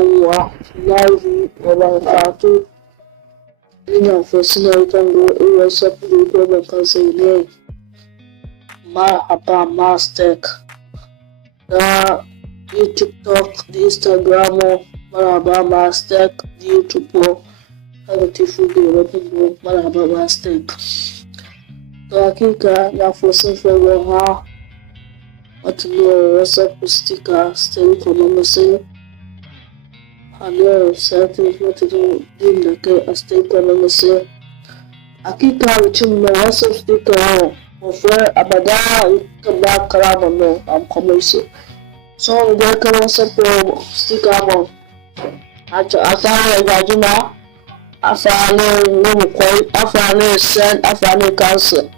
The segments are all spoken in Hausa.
الله وبركاته. Ina fosina ikango iwe sapulu kwa kansile marhaba mastek da TikTok da Instagram marhaba mastek da YouTube haka tifuge wabubu marhaba mastek. To hakika na fosin fago ha watuno WhatsApp sticker stay kama masai Hello, certain what to do in the gate as they come on the say. I keep carrying my WhatsApp sticker on. For Abada, come back, Carabano, I'm coming. So they come WhatsApp sticker on. I found a Gajina, I found a woman call, I found a send, I found a council.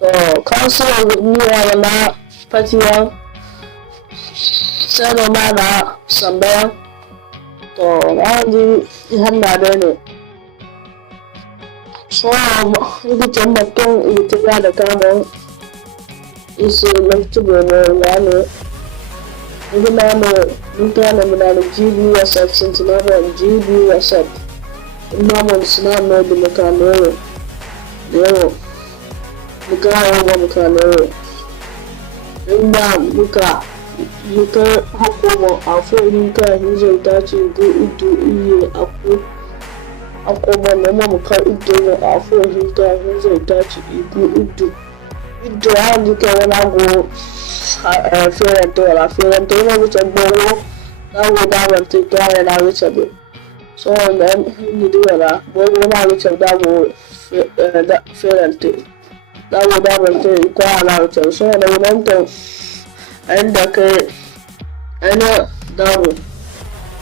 So, council with me on a petty one. Send a man somewhere. To wani hanna da ne so ita tambaton ita da kama isi laktubo ne wani ina mu mutane muna da GB WhatsApp sun tunaba GB WhatsApp ina mun suna mai da mutane yau mutane inda muka hukuma Afirka hizo itachi idu iye akoma nama muka idu na Afirka hizo itachi idu handike wanago ferento na wicha bowo na woda wante kwa na wicha be so then ni duwala bowo na wicha dawo ferento na woda wante kwa na wicha so na wonto anda ke ana dawo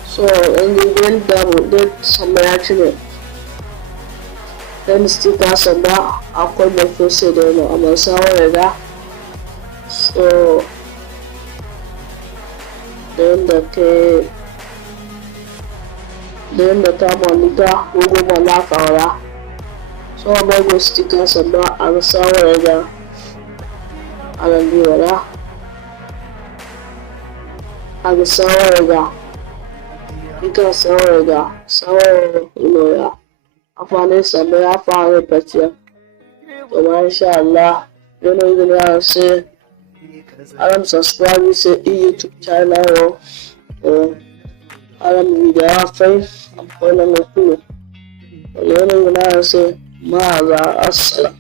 so in the end dawo that somewhere actually then sticker sanda akwai da fose da no amma sawa da so then da ta monika gogo mana fara so ba go sticker sanda a sawa da alan biwara aga sawarga ika sawarga iloya afane sabe afane patia to masha Allah yana idan ya say alam subscribe say YouTube channel o alam video afai am kola ngku yana idan ya say ma za assalam